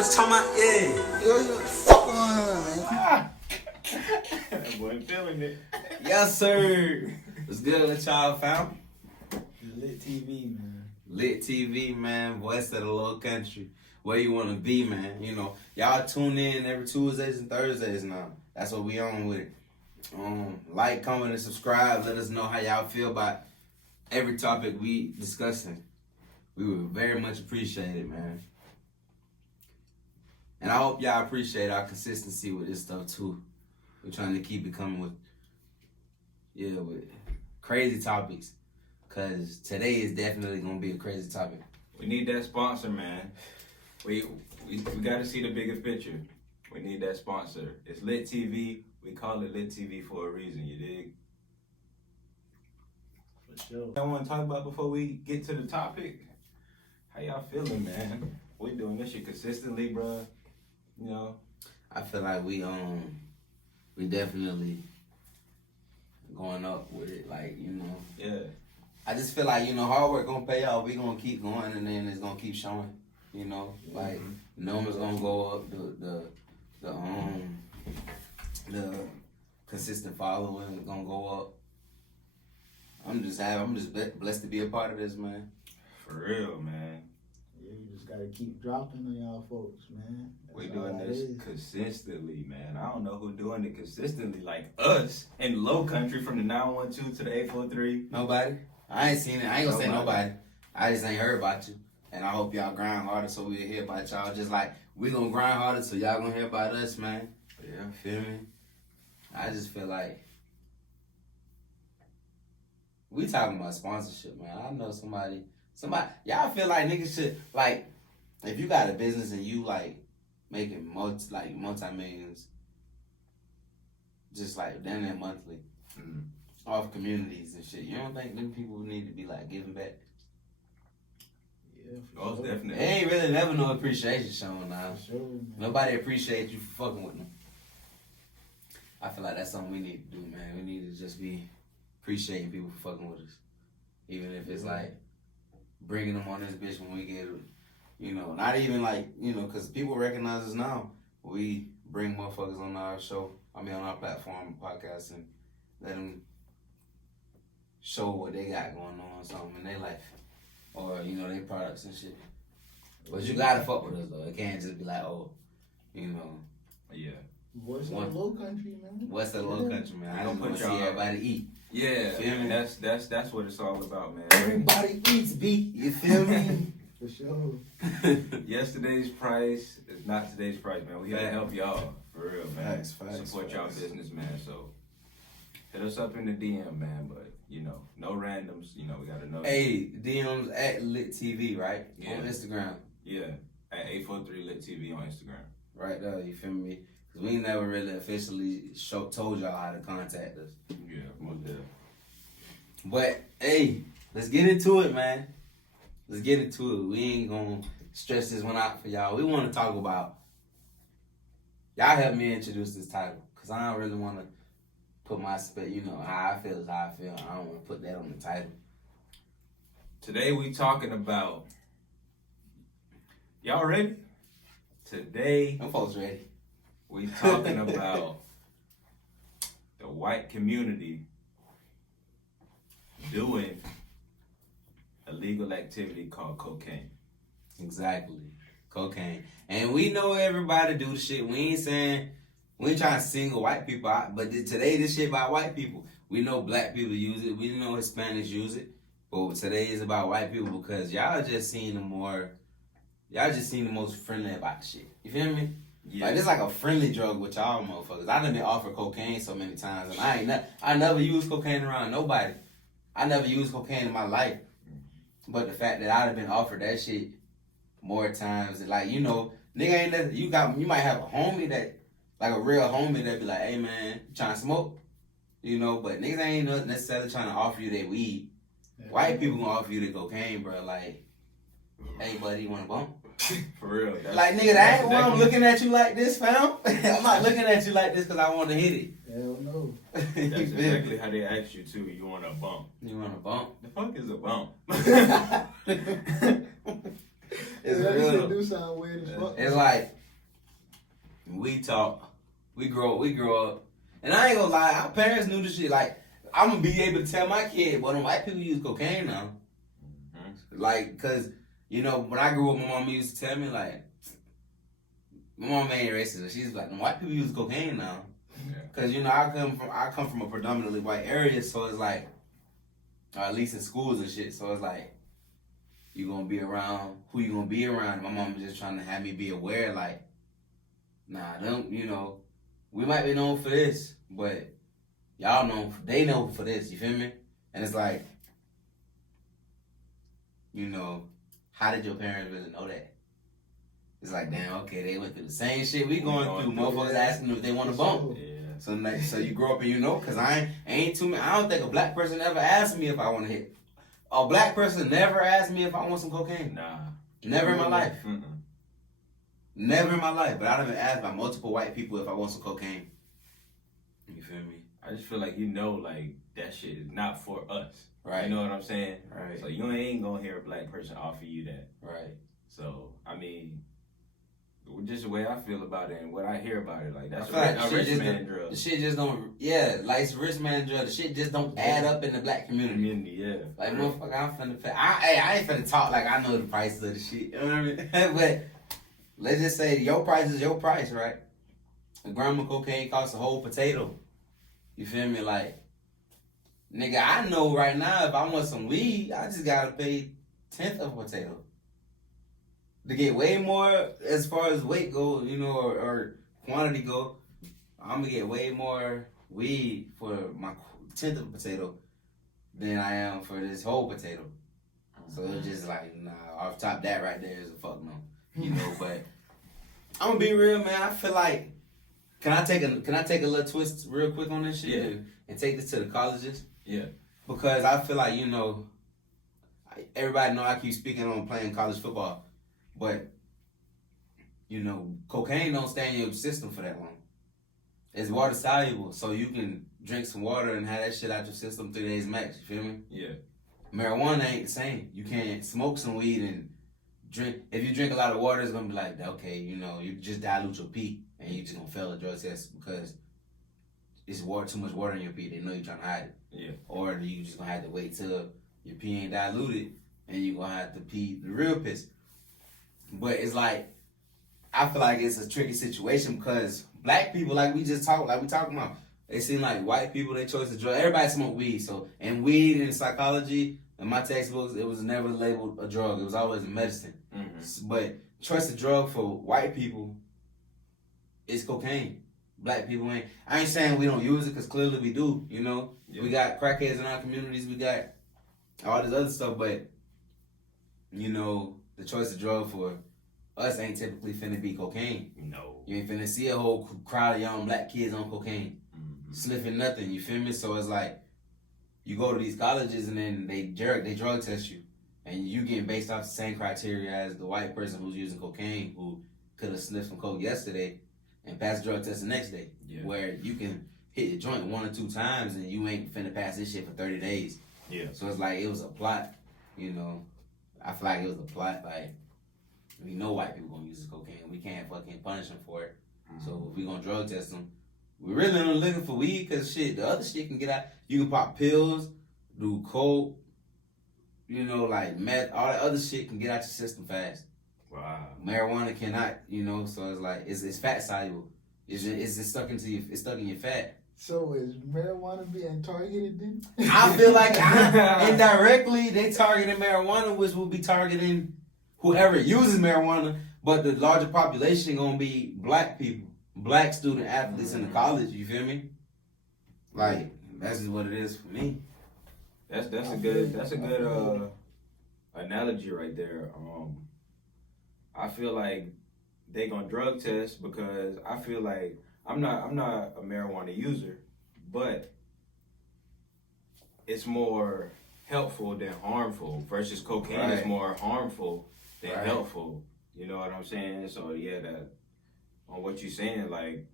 What you talking about? Yeah. Yo, fuck on, man. That boy feeling it. Yes, sir. What's good with y'all, fam? Lit TV, man. Lit TV, man. Voice of the low country. Where you want to be, man. You know, y'all tune in every Tuesdays and Thursdays now. That's what we on with it. Like, comment, and subscribe. Let us know how y'all feel about every topic we discussing. We would very much appreciate it, man. And I hope y'all appreciate our consistency with this stuff too. We're trying to keep it coming with crazy topics. Cause today is definitely gonna be a crazy topic. We need that sponsor, man. We got to see the bigger picture. We need that sponsor. It's Lit TV. We call it Lit TV for a reason. You dig? For sure. I want to talk about before we get to the topic. How y'all feeling, man? We doing this shit consistently, bro. You know. I feel like we definitely going up with it. Like, you know. Yeah. I just feel like, you know, hard work gonna pay off. We gonna keep going, and then it's gonna keep showing. You know, like numbers gonna go up. The consistent following is gonna go up. I'm just blessed to be a part of this, man. For real, man. Yeah, you just gotta keep dropping on y'all folks, man. We doing this consistently, man. I don't know who doing it consistently like us in low country from the 912 to the 843. Nobody. I ain't seen it. I ain't gonna say nobody. I just ain't heard about you. And I hope y'all grind harder so we'll hear about y'all. Just like we gonna grind harder so y'all gonna hear about us, man. Yeah, feel me? I just feel like we talking about sponsorship, man. I know somebody, y'all feel like niggas should, like, if you got a business and you like making multi-millions, just like damn near monthly, off communities and shit, you don't think them people need to be like giving back? Yeah, Oh, sure. definitely. They ain't really never no appreciation shown now. For sure, man. Nobody appreciates you for fucking with them. I feel like that's something we need to do, man. We need to just be appreciating people for fucking with us. Even if it's like bringing them on this bitch when we get, you know, not even like, you know, because people recognize us now. We bring motherfuckers on our show, on our platform, podcast, and let them show what they got going on or something in their life. Or, you know, their products and shit. But you gotta fuck with us, though. It can't just be like, oh, you know. Yeah. Voice of the low country, man. What's the low country, man? I don't want to see everybody eat. Yeah, Feel me? That's what it's all about, man. Everybody eats, B. You feel me? For sure. Yesterday's price is not today's price, man. We gotta help y'all, for real, man. Facts, Support y'all business, man. So hit us up in the DM, man. But you know, no randoms. You know, we gotta know. Hey, DMs at Lit TV, right? Yeah. On Instagram. Yeah, at 843 Lit TV on Instagram. Right there, you feel me? Because we never really officially told y'all how to contact us. Yeah, most definitely. But, hey, let's get into it, man. Let's get into it. We ain't gonna stress this one out for y'all. We want to talk about, y'all help me introduce this title. Because I don't really want to put my you know, how I feel is how I feel. I don't want to put that on the title. Today we talking about, y'all ready? Today Them folks ready. we talking about the white community doing a legal activity called cocaine. Exactly. Cocaine. And we know everybody do the shit. We ain't trying to single white people out, but today this shit about white people. We know black people use it. We know Hispanics use it. But today is about white people because y'all just seen the most friendly about the shit. You feel me? Yeah. Like, it's like a friendly drug with y'all motherfuckers. I done been offered cocaine so many times, and I never used cocaine around nobody. I never used cocaine in my life. But the fact that I done been offered that shit more times, like, you know, nigga ain't nothing. You might have a homie that, like a real homie that be like, hey man, you trying to smoke? You know, but niggas ain't necessarily trying to offer you that weed. Yeah. White people gonna offer you the cocaine, bro. Like, hey buddy, you want a bump? For real. Like, nigga, that ain't why I'm looking at you like this, fam. I'm not looking at you like this because I want to hit it. Hell no. That's exactly how they ask you too. You want a bump? You want a bump? The fuck is a bump? It's that real. shit do sound weird as fuck. It's like we talk, we grow up, and I ain't gonna lie, our parents knew this shit. Like I'm gonna be able to tell my kid, but them white people use cocaine now. Like, cause you know when I grew up, my mom used to tell me like, my mom ain't racist. She's like, them white people use cocaine now. Yeah. Cause you know I come from a predominantly white area, so it's like, or at least in schools and shit. So it's like, you gonna be around who you gonna be around. My mom was just trying to have me be aware, like, nah, them, you know, we might be known for this, but y'all know they know for this. You feel me? And it's like, you know, how did your parents really know that? It's like, damn, okay, they went through the same shit we going through. Motherfuckers asking them if they want to bump. Yeah. So you grow up and you know, cause I don't think a black person ever asked me if I want to hit. A black person never asked me if I want some cocaine. Nah. Never in my life. Mm-mm. Never in my life. But I've been asked by multiple white people if I want some cocaine. You feel me? I just feel like like that shit is not for us. Right. You know what I'm saying? Right. So you ain't gonna hear a black person offer you that. Right. So I mean, just the way I feel about it and what I hear about it, like that's I a feel rich like man drug. the shit just don't. Yeah, like it's a rich man drug. The shit just don't add up in the black community. Yeah. Like motherfucker, I'm finna pay. I ain't finna talk like I know the prices of the shit. You know what I mean? But let's just say your price is your price, right? A gram of cocaine costs a whole potato. You feel me? Like, nigga, I know right now if I want some weed, I just gotta pay 1/10 of a potato. To get way more as far as weight go, you know, or quantity go, I'm gonna get way more weed for my 1/10 of a potato than I am for this whole potato. So it's just like, nah, off top that right there is a fuck no. You know, but I'm gonna be real, man. I feel like, can I take a little twist real quick on this shit and take this to the colleges? Yeah. Because I feel like, you know, everybody know I keep speaking on playing college football, but you know, cocaine don't stay in your system for that long. It's water soluble, so you can drink some water and have that shit out your system 3 days max. You feel me? Yeah. Marijuana ain't the same. You can't smoke some weed and drink. If you drink a lot of water, it's gonna be like, okay, you know, you just dilute your pee and you just gonna fail a drug test because it's too much water in your pee. They know you're trying to hide it. Yeah. Or you just gonna have to wait till your pee ain't diluted and you gonna have to pee the real piss. But it's like, I feel like it's a tricky situation because black people, like we talking about, they seem like white people, they choice of drug. Everybody smoke weed, so, and weed in psychology, in my textbooks, it was never labeled a drug. It was always a medicine. Mm-hmm. But choice of drug for white people is cocaine. Black people ain't. I ain't saying we don't use it because clearly we do, you know. Yeah. We got crackheads in our communities. We got all this other stuff, but, you know, the choice of drug for us ain't typically finna be cocaine. No. You ain't finna see a whole crowd of young black kids on cocaine. Mm-hmm. Sniffing nothing, you feel me? So it's like, you go to these colleges and then they drug test you. And you getting based off the same criteria as the white person who's using cocaine who could have sniffed some coke yesterday and passed the drug test the next day. Yeah. Where you can hit the joint 1 or 2 times and you ain't finna pass this shit for 30 days. Yeah. So it's like, it was a plot, you know. I feel like it was a plot, like, we know white people gonna use this cocaine. We can't fucking punish them for it. Mm-hmm. So if we gonna drug test them, we really not looking for weed because shit, the other shit can get out. You can pop pills, do coke, you know, like meth, all that other shit can get out your system fast. Wow. Marijuana cannot, you know, so it's like, it's fat soluble. It's stuck it's stuck in your fat. So is marijuana being targeted then? I feel like indirectly they targeting marijuana, which will be targeting whoever uses marijuana, but the larger population gonna be black people, black student athletes in the college. You feel me? Like that's just what it is for me. That's a good analogy right there. I feel like they gonna drug test because I feel like I'm not a marijuana user, but it's more helpful than harmful versus cocaine is more harmful than helpful. You know what I'm saying? So yeah, that on what you're saying, like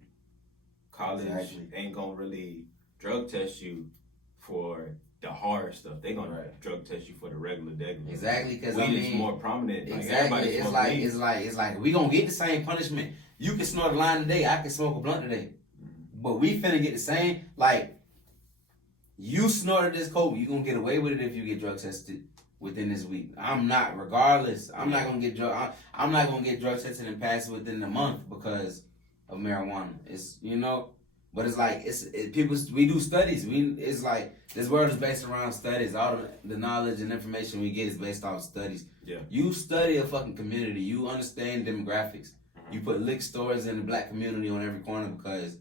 college ain't gonna really drug test you for the hard stuff. They gonna Right. drug test you for the regular degular. Exactly, because Weed I mean, is more prominent. Like, exactly. everybody It's smoke like weed. it's like we gonna get the same punishment. You can snort a line today. I can smoke a blunt today, but we finna get the same. Like you snorted this coke, you gonna get away with it if you get drug tested within this week. I'm not. Regardless, I'm not gonna get drug. I'm not gonna get drug tested and pass within the month because of marijuana. It's But it's like people. We do studies. It's like this world is based around studies. All the knowledge and information we get is based off studies. Yeah. You study a fucking community. You understand demographics. You put liquor stores in the black community on every corner because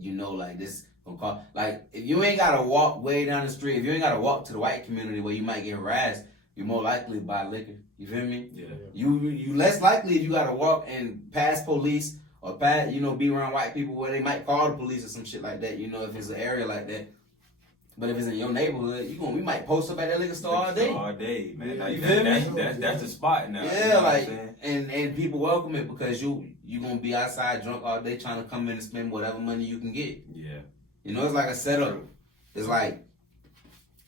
like this gonna call. Like if you ain't gotta walk way down the street, if you ain't gotta walk to the white community where you might get harassed, you're more likely to buy liquor. You feel me? Yeah. You less likely if you gotta walk and pass police. Or be around white people where they might call the police or some shit like that, if it's an area like that. But if it's in your neighborhood, we might post up at that liquor store all day. All day, man. Yeah. Like, You feel me? that's the spot now. Yeah, you know what like, I'm saying? and people welcome it because you gonna be outside drunk all day trying to come in and spend whatever money you can get. Yeah. It's like a setup. It's like,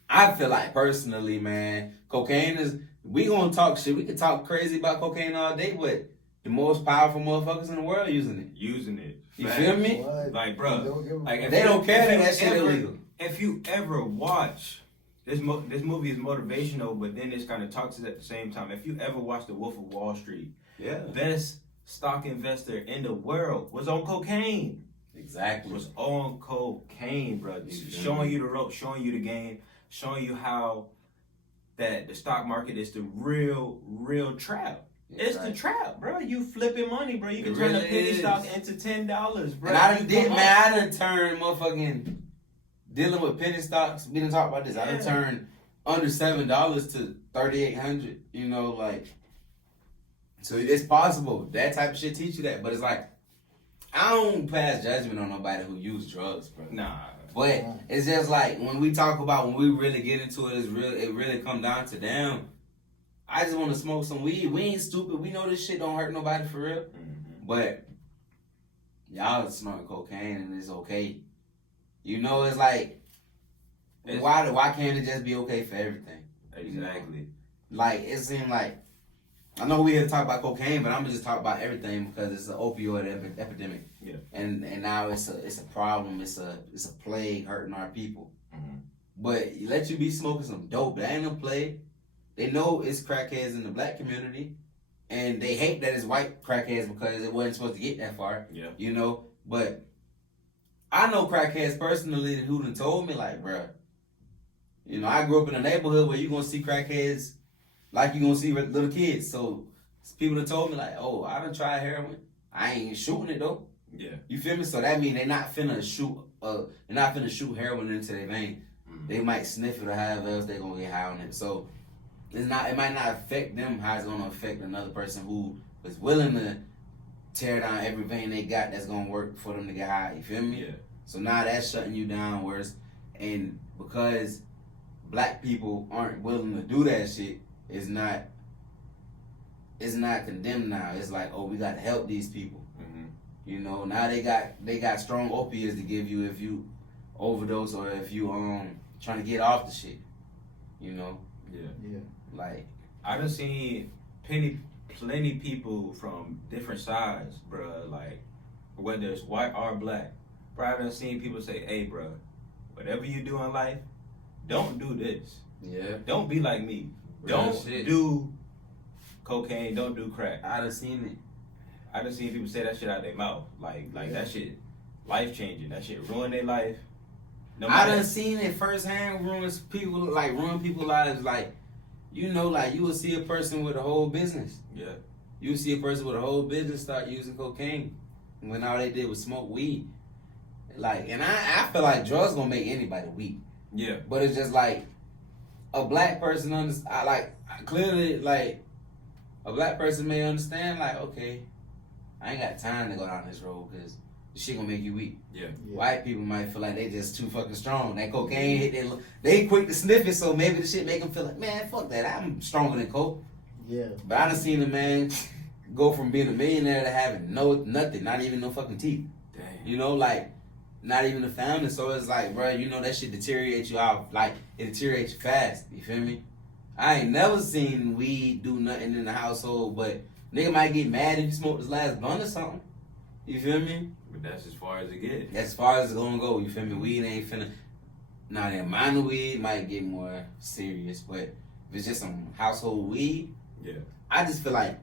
I feel like personally, man, cocaine is, we gonna talk shit. We can talk crazy about cocaine all day, but the most powerful motherfuckers in the world using it. You Facts. feel me? What? Like, bro, like if They don't care that if shit you ever- illegal. If you ever watch this movie is motivational, but then it's kind of toxic at the same time. If you ever watch The Wolf of Wall Street, Yeah. best stock investor in the world was on cocaine. Exactly. Was on cocaine, bro. Yeah. Showing you the rope, showing you the game, showing you how that the stock market is the real trap. It's the trap, bro. You flipping money, bro. You can It turn really a penny is. stock into $10, bro. And I done turned motherfucking dealing with penny stocks. We didn't talk about this. I done Yeah. turned under $7 to $3,800. So it's possible. That type of shit teach you that. But it's like, I don't pass judgment on nobody who use drugs, bro. Nah. But it's just like when we really get into it, it really come down to damn. I just want to smoke some weed. We ain't stupid. We know this shit don't hurt nobody for real. Mm-hmm. But y'all snorting cocaine and it's okay. It's like, why can't it just be okay for everything? Exactly. Like, it seemed like, I know we here to talk about cocaine, but I'm gonna just talk about everything because it's an opioid epidemic. Yeah. And now it's a problem. It's a plague hurting our people. Mm-hmm. But let you be smoking some dope. That ain't no plague. They know it's crackheads in the black community, and they hate that it's white crackheads because it wasn't supposed to get that far. Yeah. But I know crackheads personally who done told me, like, bruh, I grew up in a neighborhood where you gonna see crackheads like you gonna see little kids. So people done told me, like, oh, I done tried heroin. I ain't shooting it though. Yeah. You feel me? So that mean they not finna shoot heroin into their vein. Mm-hmm. They might sniff it or however else they gonna get high on it. So it might not affect them how it's gonna affect another person who is willing to tear down every vein they got that's gonna work for them to get high. You feel me? Yeah. So now that's shutting you down worse. And because black people aren't willing to do that shit, it's not condemned now. It's like, oh, we gotta help these people. Mm-hmm. Now they got strong opiates to give you if you overdose or if you trying to get off the shit. Yeah. Like, I done seen plenty people from different sides, bruh, like whether it's white or black. Bro, I done seen people say, hey, bruh, whatever you do in life, don't do this. yeah. Don't be like me. Real Don't shit. do cocaine. Don't do crack. I done seen it. I done seen people say that shit out their mouth. Like that shit life changing. That shit ruin their life. No I done seen it firsthand ruin people's lives. Like, you will see a person with a whole business. Yeah. You see a person with a whole business start using cocaine when all they did was smoke weed. Like, and I feel like drugs gonna make anybody weak. Yeah. But it's just like a black person clearly, like, a black person may understand, like, okay, I ain't got time to go down this road because this shit gonna make you weak. Yeah. White people might feel like they just too fucking strong. That cocaine hit they quick to sniff it, so maybe the shit make them feel like, man, fuck that, I'm stronger than coke. Yeah. But I done seen a man go from being a millionaire to having nothing, not even no fucking teeth. Dang. Like, not even the family. So it's like, bro, you know that shit deteriorates you out. Like, it deteriorates you fast. You feel me? I ain't never seen weed do nothing in the household, but nigga might get mad if you smoke this last blunt or something. You feel me? But that's as far as it gets. As far as it's gonna go, you feel me? Weed ain't finna. Now, that minor weed might get more serious, but if it's just some household weed, Yeah. I just feel like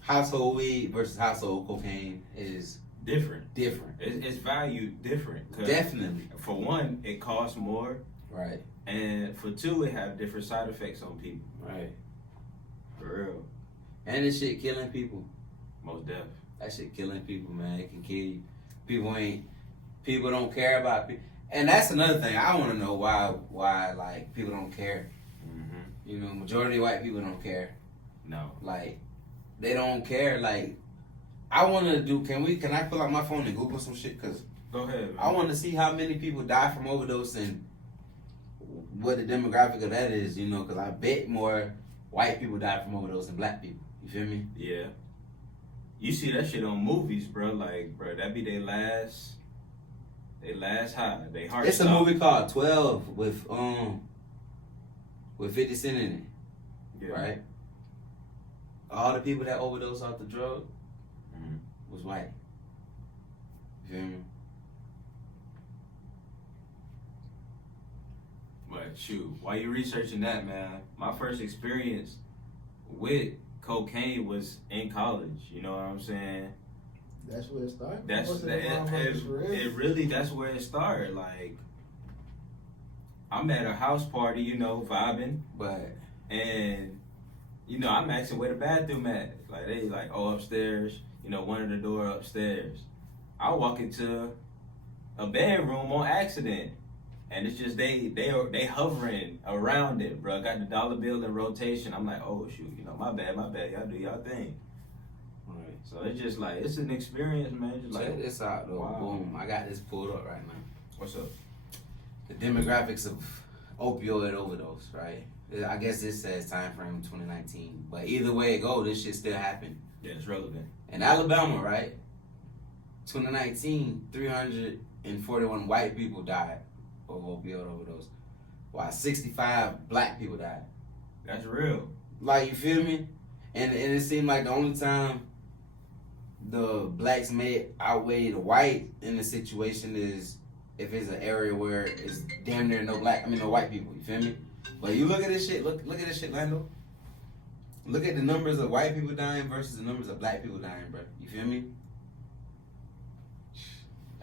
household weed versus household cocaine is Different. It's valued different. 'Cause Definitely. For one, it costs more. Right. And for two, it have different side effects on people. Right. For real. And this shit killing people. Most deaf. That shit killing people, man. It can kill you. People don't care about people. And that's another thing. I want to know why, like, people don't care. Mm-hmm. You know, majority of white people don't care. No. Like, they don't care. Like, I want to do, can I pull out my phone and Google some shit? Because Go ahead, man. I want to see how many people die from overdose and what the demographic of that is, you know, because I bet more white people die from overdose than black people. You feel me? Yeah. You see that shit on movies, bro. Like, bro, that be they last high. They heart It's a stop. movie called 12 with 50 Cent in it, Yeah. right? All the people that overdose off the drug Mhm. was white. You feel me? But shoot, while you researching that, man, my first experience with cocaine was in college. You know what I'm saying? That's where it started. That's Most of that, the motherfuckers for real. it really that's where it started. Like, I'm at a house party, you know, vibing, But and you know, I'm asking where the bathroom at. Like, they like, oh, upstairs. You know, one of the door upstairs. I walk into a bedroom on accident, and it's just they hovering around it, bro. Got the dollar bill in rotation. I'm like, oh shoot, you know, my bad. Y'all do y'all thing. right. So it's just like, it's an experience, man. Just Check like, this out though. wow. Boom. I got this pulled up right now. what's up? The demographics of opioid overdose, right? I guess this says time frame 2019. But either way it go, this shit still happened. Yeah, it's relevant. In Alabama, right? 2019, 341 white people died of opioid overdose, while 65 black people died. That's real. Like, you feel me? And it seemed like the only time the blacks may outweigh the white in the situation is if it's an area where it's damn near no white people. You feel me? But you look at this shit. Look at this shit, Lando. Look at the numbers of white people dying versus the numbers of black people dying, bro. You feel me?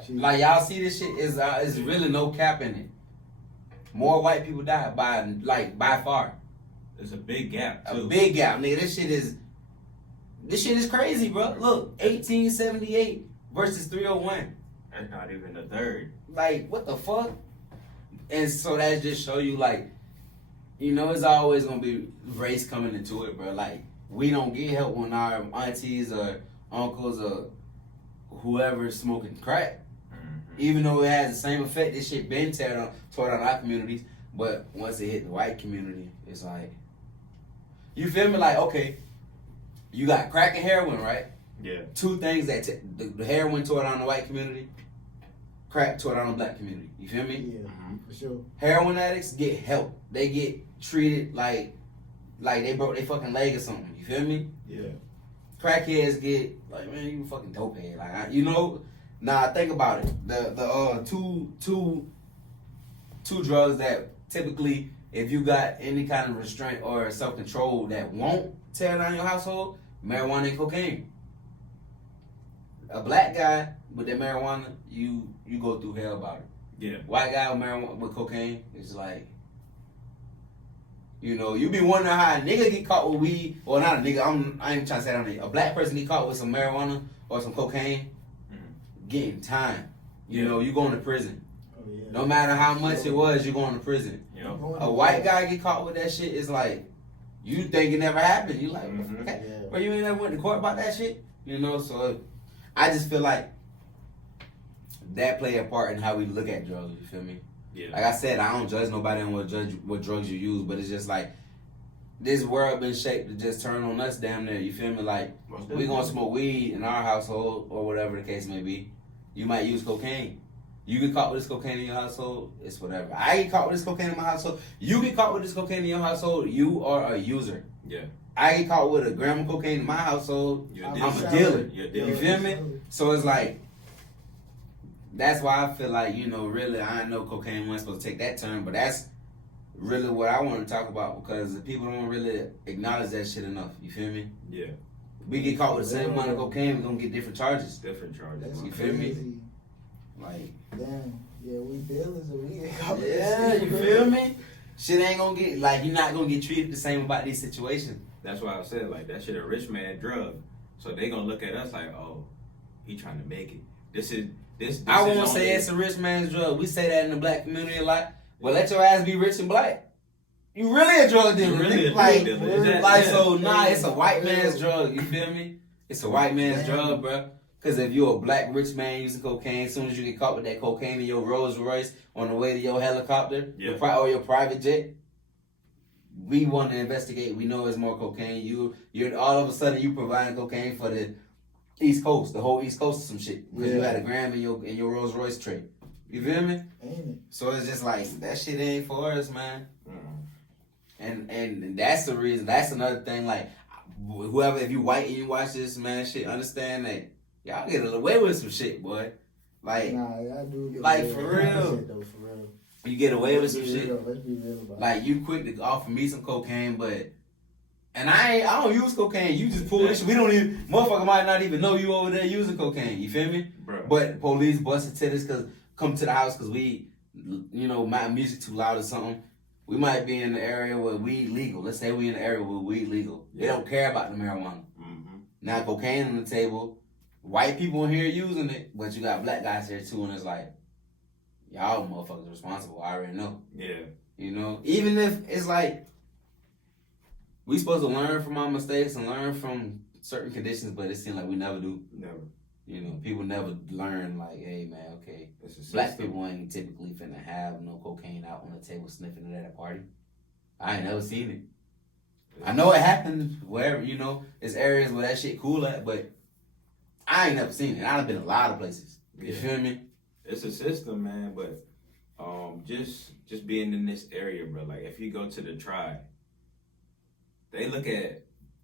Like, y'all see this shit is really no cap in it. More white people die by far. It's a big gap A too. big gap, nigga. This shit is crazy, bro. Look, 1878 versus 301. That's not even a third. Like, what the fuck? And so that just show you, like, you know, it's always gonna be race coming into it, bro. Like, we don't get help when our aunties or uncles or whoever is smoking crack. Even though it has the same effect, this shit been toward on our communities. But once it hit the white community, it's like, you feel me? Like, okay, you got crack and heroin, right? Yeah. Two things that the heroin toward on the white community, crack toward on the black community. You feel me? Yeah, for sure. Heroin addicts get help. They get treated like they broke their fucking leg or something. You feel me? Yeah. Crackheads get like, man, you fucking dope head. Like, you know. Nah, think about it. The two drugs that typically, if you got any kind of restraint or self control that won't tear down your household, marijuana and cocaine. A black guy with that marijuana, you go through hell about it. Yeah. White guy with marijuana with cocaine, it's like, you know, you be wondering how a nigga get caught with weed, or not a nigga. I ain't trying to say that. A black person get caught with some marijuana or some cocaine. Getting time. You know, you going to prison. Oh, yeah. No matter how much it was, you going to prison. You know. A white guy get caught with that shit is like, you think it never happened. You like, okay. Yeah. Well, you ain't never went to court about that shit? You know, so I just feel like that play a part in how we look at drugs, you feel me? Yeah. Like I said, I don't judge nobody on what drugs you use, but it's just like, this world been shaped to just turn on us damn near, you feel me? Like, we gonna smoke weed in our household or whatever the case may be. You might use cocaine. You get caught with this cocaine in your household, it's whatever. I get caught with this cocaine in my household. You get caught with this cocaine in your household, you are a user. Yeah. I get caught with a gram of cocaine in my household, I'm a dealer. You feel me? So it's like, that's why I feel like, you know, really, I know cocaine wasn't supposed to take that turn, but that's really what I want to talk about because people don't really acknowledge that shit enough. You feel me? Yeah. We get caught with the same amount of cocaine, we're gonna get different charges. Different charges. That's You feel me? crazy. Like, Damn. Yeah, we dealers and we get caught with yeah, this you shit, feel bro. me? Shit ain't gonna get, like, you're not gonna get treated the same about these situations. That's why I said, like, that shit a rich man drug. So they gonna look at us like, oh, he trying to make it. This I is won't say only- it's a rich man's drug. We say that in the black community a lot. Well, let your ass be rich and black. You really a drug dealer. You really a like, drug dealer. Is that- like yeah. so, nah, it's a white man's drug. You feel me? It's a white man's drug, bro. Because if you're a black rich man using cocaine, as soon as you get caught with that cocaine in your Rolls Royce on the way to your helicopter or your private jet, we want to investigate. We know it's more cocaine. You're all of a sudden you providing cocaine for the East Coast, the whole East Coast, or some shit. Because you had a gram in your Rolls Royce tray. You feel me? Ain't it? So it's just like that shit ain't for us, man. Mm-hmm. And that's the reason. That's another thing. Like whoever, if you white and you watch this, man, shit, understand that y'all get away with some shit, boy. Like, Nah, I do get like, away for with that real. shit, though, for real. you get away with some Let's be shit. real, let's be real about it. Like you quick to offer me some cocaine, but I don't use cocaine. You just pull this shit. We don't even, motherfucker might not even know you over there using cocaine. You feel me? Bro. But police busted to this come to the house because we, you know, my music too loud or something. We might be in the area where weed legal. Let's say we in the area where weed legal. They don't care about the marijuana. Mm-hmm. Now cocaine on the table. White people in here using it, but you got black guys here too, and it's like, y'all motherfuckers responsible. I already know. Yeah. You know, even if it's like we supposed to learn from our mistakes and learn from certain conditions, but it seems like we never do. Never. You know, people never learn like, hey man, okay, It's a black system. people ain't typically finna have no cocaine out on the table sniffing it at a party. I ain't never seen it. I know it happens wherever, you know, there's areas where that shit cool at, but I ain't never seen it. I've been a lot of places. You feel me? It's a system, man, but just being in this area, bro, like if you go to the tribe, they look at,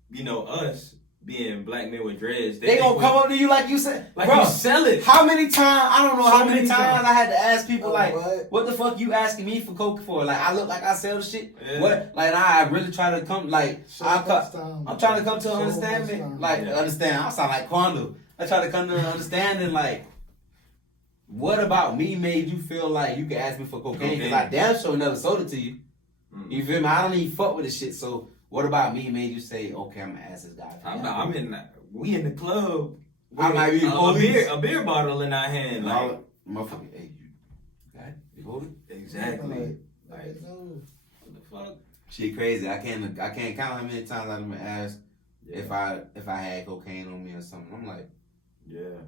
you know, us being black men with dreads. They gonna come up to you like you said, like bro, you sell it. how many times, I don't know So how many many times times. I had to ask people like, what? the fuck you asking me for coke for? Like, I look like I sell shit? Yeah. What? Like, I really try to come, like, I'm trying to come to an So understanding. much Like, Yeah. understand. I sound like Quando. I try to come to an understanding, like, what about me made you feel like you could ask me for cocaine? Because I damn sure never sold it to you. Mm. You feel me? I don't even fuck with this shit. So, what about me made you say, okay, I'm gonna ask this guy? We in the club. I might be a police. beer bottle in our hand. Like, Motherfucker, hey, you got it? You hold it? exactly. Like, no. What the fuck? Shit crazy. I can't count how many times I've been asked if I had cocaine on me or something. I'm like, Yeah.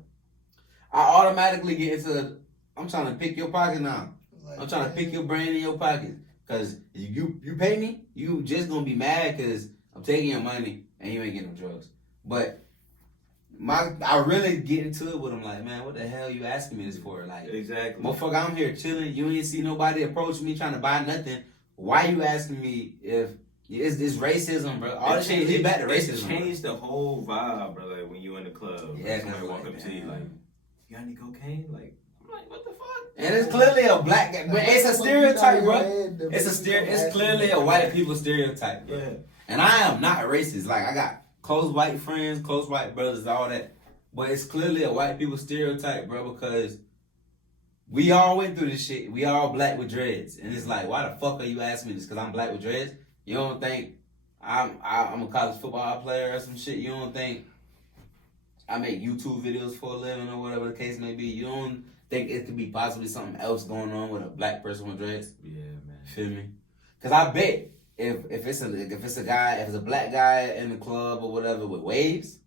I automatically get into I'm trying to pick your pocket now. Like, I'm trying to pick your brain in your pocket. Cause you pay me, you just gonna be mad cause I'm taking your money and you ain't getting no drugs. But I really get into it with them like, man, what the hell you asking me this for? Like, Exactly. motherfucker, I'm here chilling. You ain't see nobody approach me trying to buy nothing. Why you asking me if it's racism, bro? All this shit is back to racism. It changed the whole vibe, bro. Like when you in the club, Yeah, like, somebody walk like, up to you damn. like, "You got any cocaine?" Like, I'm like, "What the fuck?" And it's clearly a black guy, but it's a stereotype, bro. It's clearly a white people stereotype, bro. Yeah. And I am not racist. Like, I got close white friends, close white brothers, all that. But it's clearly a white people stereotype, bro, because we all went through this shit. We all black with dreads. And it's like, why the fuck are you asking me this? Because I'm black with dreads? You don't think I'm a college football player or some shit? You don't think I make YouTube videos for a living or whatever the case may be? You don't think it could be possibly something else going on with a black person with dreads? Yeah, man. Feel me? Because I bet if it's a black guy in the club or whatever with waves,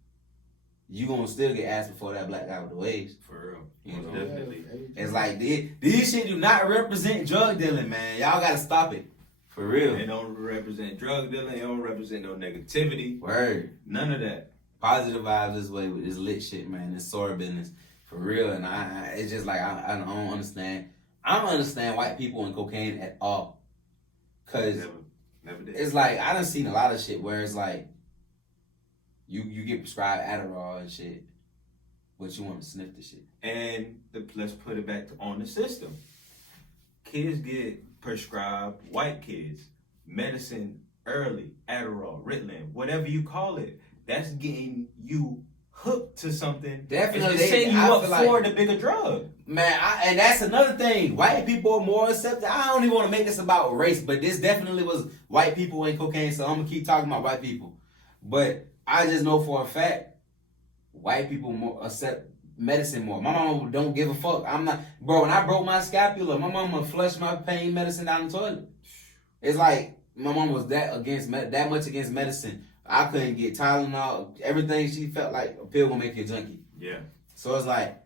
you gonna still get asked before that black guy with the waves. For real. You know? Definitely. It's like these shit do not represent drug dealing, man. Y'all gotta stop it. For real. They don't represent drug dealing. They don't represent no negativity. Word. None of that. Positive vibes this way with this lit shit, man. This soar business. For real, and it's just like I don't understand. I don't understand white people and cocaine at all. Cause never did. it's like I done seen a lot of shit where it's like you get prescribed Adderall and shit, but you want to sniff the shit. And let's put it back on the system. Kids get prescribed, white kids, medicine early, Adderall, Ritalin, whatever you call it. That's getting you hooked to something. Definitely, It's setting you up for the bigger drug. Man, and that's another thing. White people are more accepted. I don't even want to make this about race, but this definitely was white people and cocaine, so I'm going to keep talking about white people. But I just know for a fact, white people more accept medicine more. My mama don't give a fuck. I'm not, bro, when I broke my scapula, my mama flushed my pain medicine down the toilet. It's like, my mom was that much against medicine. I couldn't get Tylenol. Everything she felt like a pill will make you a junkie. Yeah. So it's like,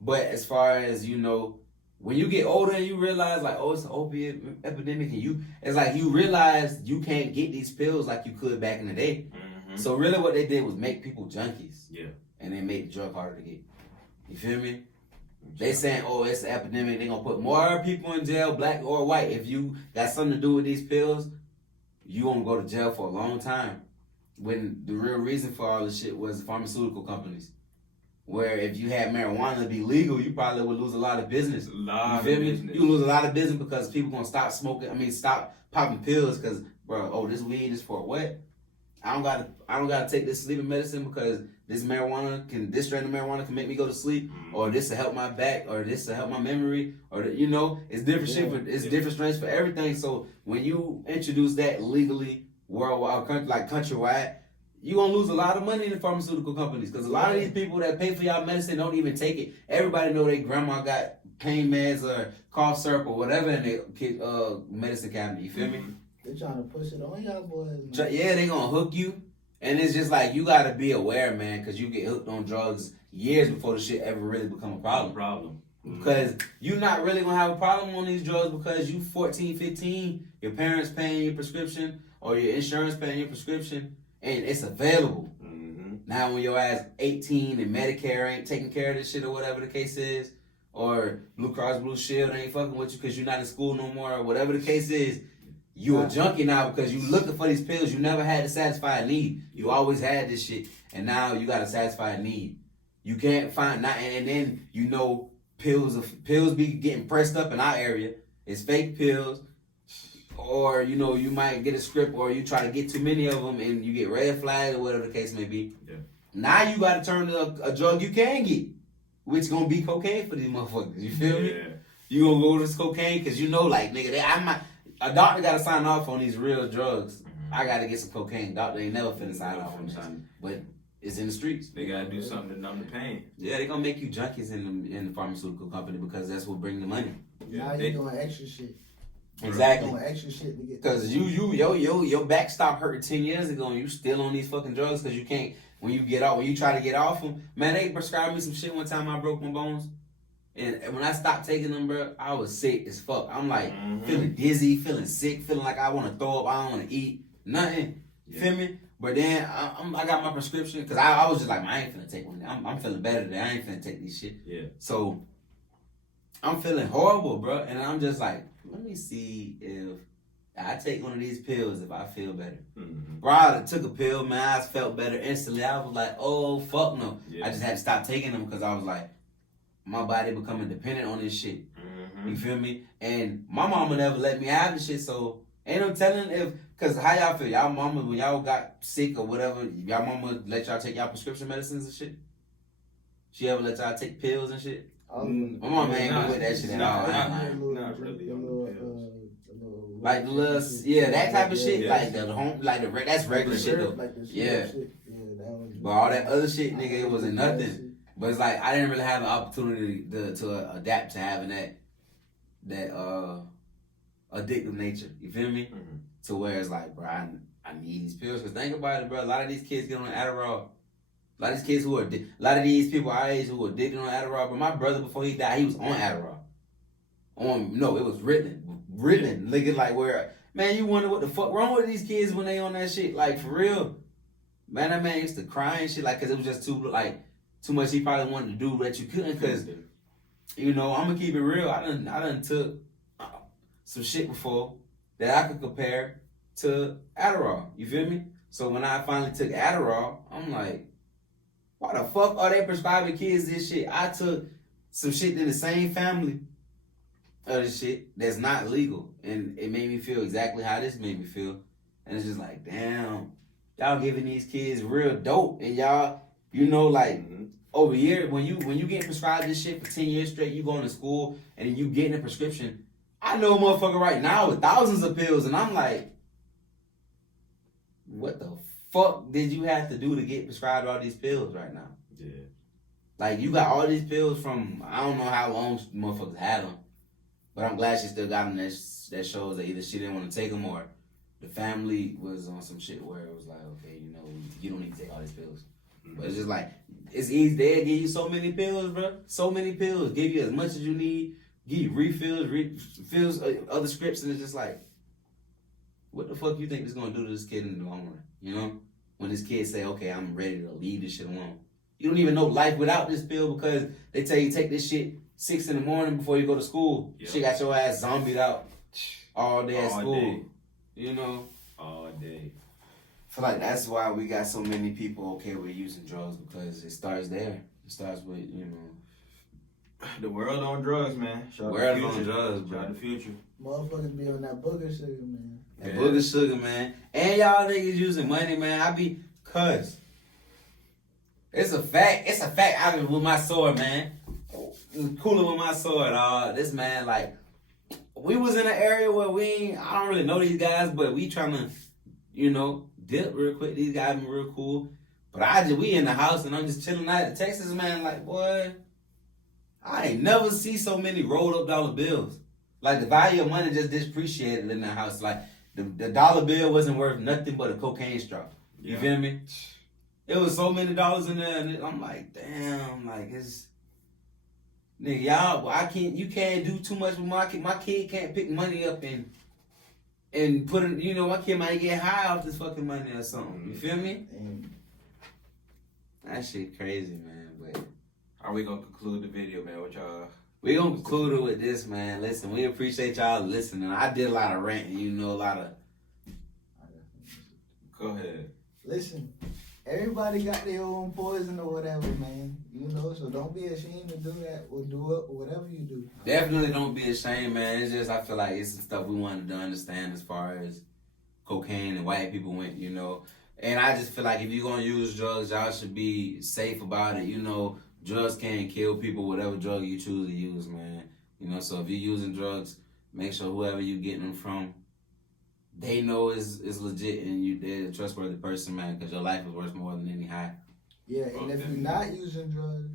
but as far as, you know, when you get older and you realize like, oh, it's an opiate epidemic, and it's like you realize you can't get these pills like you could back in the day. Mm-hmm. So really what they did was make people junkies. Yeah. And they made the drug harder to get. You feel me? They saying, oh, it's an epidemic. They gonna put more people in jail, black or white. If you got something to do with these pills, you gonna go to jail for a long time. When the real reason for all this shit was the pharmaceutical companies. Where if you had marijuana to be legal, you probably would lose a lot of business. You feel me? You lose a lot of business because people gonna stop smoking. Stop popping pills because, bro, oh, this weed is for what? I don't gotta take this sleeping medicine because this strain of marijuana can make me go to sleep, or this will help my back, or this will help my memory, or it's different shit. It's different strains for everything. So when you introduce that legally worldwide, countrywide, you gonna lose a lot of money in the pharmaceutical companies because a lot of these people that pay for y'all medicine don't even take it. Everybody know their grandma got pain meds or cough syrup or whatever in their medicine cabinet. You feel me? They trying to push it on y'all boys, man. Yeah, they gonna hook you. And it's just like, you gotta be aware, man, because you get hooked on drugs years before the shit ever really become a problem. Because you're not really gonna have a problem on these drugs because you 14, 15, your parents paying your prescription or your insurance paying your prescription, and it's available. Mm-hmm. Now when your ass 18 and Medicare ain't taking care of this shit or whatever the case is, or Blue Cross Blue Shield ain't fucking with you because you're not in school no more, or whatever the case is, you a junkie now because you looking for these pills. You never had to satisfy a need. You always had this shit, and now you got to satisfy a need. You can't find and then pills be getting pressed up in our area. It's fake pills, or you might get a script, or you try to get too many of them and you get red flags or whatever the case may be. Yeah. Now you got to turn to a drug you can get, which gonna be cocaine for these motherfuckers. You feel me? You gonna go to this cocaine because like, nigga, a doctor got to sign off on these real drugs. Mm-hmm. I got to get some cocaine. Doctor ain't never finna sign off on this. But it's in the streets. They got to do something to numb the pain. Yeah, they going to make you junkies in the pharmaceutical company because that's what bring the money. Now you doing extra shit. Exactly. Doing extra shit to get. Because your back stopped hurting 10 years ago and you still on these fucking drugs because you can't, when you try to get off them. Man, they prescribed me some shit one time. I broke my bones. And when I stopped taking them, bro, I was sick as fuck. I'm like feeling dizzy, feeling sick, feeling like I want to throw up, I don't want to eat, nothing. You feel me? But then I got my prescription because I was just like, I ain't finna take one. I'm feeling better today. I ain't finna take these shit. Yeah. So I'm feeling horrible, bro. And I'm just like, let me see if I take one of these pills if I feel better. Mm-hmm. Bro, I took a pill, man. I felt better instantly. I was like, oh, fuck no. Yeah. I just had to stop taking them because I was like, my body becoming dependent on this shit. Mm-hmm. You feel me? And my mama never let me have this shit, so ain't no telling because how y'all feel? Y'all mama, when y'all got sick or whatever, y'all mama let y'all take y'all prescription medicines and shit? She ever let y'all take pills and shit? My mama ain't good with that shit at all. Not really. Like the little, that type of shit, like that's regular shit though. Yeah. But all that other shit, nigga, it wasn't nothing. But it's like I didn't really have an opportunity to adapt to having that addictive nature. You feel me? Mm-hmm. To where it's like, bro, I need these pills. Cause think about it, bro. A lot of these kids get on Adderall. A lot of these kids a lot of these people our age who are addicted on Adderall. But my brother, before he died, he was on Adderall. It was written, nigga. Like where, man, you wonder what the fuck wrong with these kids when they on that shit. Like for real, man, that man used to cry and shit. Like, cause it was just too like. too much he probably wanted to do that you couldn't, cause you know, I'm gonna keep it real. I done took some shit before that I could compare to Adderall. You feel me? So when I finally took Adderall, I'm like, why the fuck are they prescribing kids this shit? I took some shit in the same family of this shit that's not legal, and it made me feel exactly how this made me feel. And it's just like, damn, y'all giving these kids real dope, and y'all, you know, like over here when you get prescribed this shit for 10 years straight, you going to school and then you getting a prescription. I know a motherfucker right now with thousands of pills, and I'm like, what the fuck did you have to do to get prescribed all these pills right now? Yeah. Like, you got all these pills from, I don't know how long motherfuckers had them, but I'm glad she still got them. That shows that either she didn't want to take them or the family was on some shit where it was like, okay, you know, you don't need to take all these pills. But it's just like, it's easy. They give you so many pills, bro. So many pills. Give you as much as you need. Give you refills, other scripts, and it's just like, what the fuck you think this gonna do to this kid in the long run? You know? When this kid say, okay, I'm ready to leave this shit alone. You don't even know life without this pill because they tell you take this shit 6 in the morning before you go to school. Yep. Shit got your ass zombied out all day at school. Day. You know? All day. I feel like that's why we got so many people okay with using drugs, because it starts there. It starts with, you know. The world on drugs, man. World on drugs, bro. Shout the future. Motherfuckers be on that Booger Sugar, man. That Booger Sugar, man. And y'all niggas using money, man. I be, cuz. It's a fact. It's a fact. I be with my sword, man. Cooler with my sword, dog. This man, like, we was in an area where I don't really know these guys, but we trying to, you know, dip real quick. These guys been real cool. But we in the house and I'm just chilling out in Texas, man. Like, boy, I ain't never see so many rolled up dollar bills. Like, the value of money just depreciated in the house. Like, the dollar bill wasn't worth nothing but a cocaine straw. You feel me? It was so many dollars in there, and I'm like, damn, like, it's, nigga, y'all, you can't do too much with my kid. My kid can't pick money up and put it, you know, my kid might get high off this fucking money or something. You feel me? Damn. That shit crazy, man. But are we gonna conclude the video, man? What y'all? We gonna conclude it with this, man. Listen, we appreciate y'all listening. I did a lot of ranting, you know, a lot of. Go ahead. Listen, everybody got their own poison or whatever, man. You know, so don't be ashamed to do that or do it or whatever you do. Definitely don't be ashamed, man. It's just, I feel like it's some stuff we wanted to understand as far as cocaine and white people went, you know. And I just feel like if you're gonna use drugs, y'all should be safe about it. You know, drugs can kill people, whatever drug you choose to use, man. You know, so if you're using drugs, make sure whoever you're getting them from, they know is legit and they're a trustworthy person, man, because your life is worth more than any high. Yeah, and if you're not using drugs,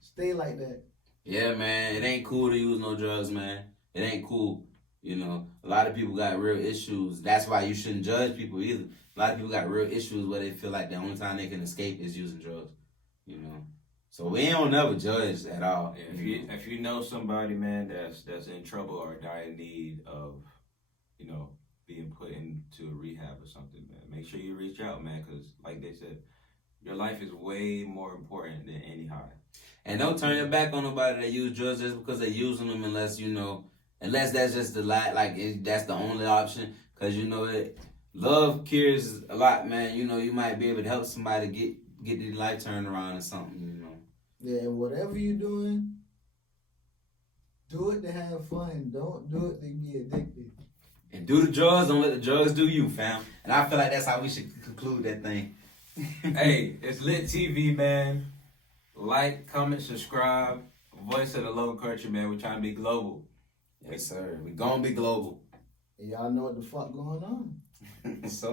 stay like that. Yeah, man, it ain't cool to use no drugs, man. It ain't cool. You know, a lot of people got real issues. That's why you shouldn't judge people either. A lot of people got real issues where they feel like the only time they can escape is using drugs. You know, so we don't never judge at all. Yeah, if you know somebody, man, that's in trouble or dire need of, you know, being put into a rehab or something, man, make sure you reach out, man, because like they said, your life is way more important than any high. And don't turn your back on nobody that use drugs just because they're using them, unless that's just that's the only option. Because you know that love cures a lot, man. You know, you might be able to help somebody get their life turned around or something. You know. Yeah, and whatever you're doing, do it to have fun. Don't do it to be addicted. And do the drugs, don't let the drugs do you, fam. And I feel like that's how we should conclude that thing. Hey, it's Lit TV, man. Like, comment, subscribe. Voice of the low culture, man. We're trying to be global. Yes, sir. We gonna be global. And y'all know what the fuck going on. So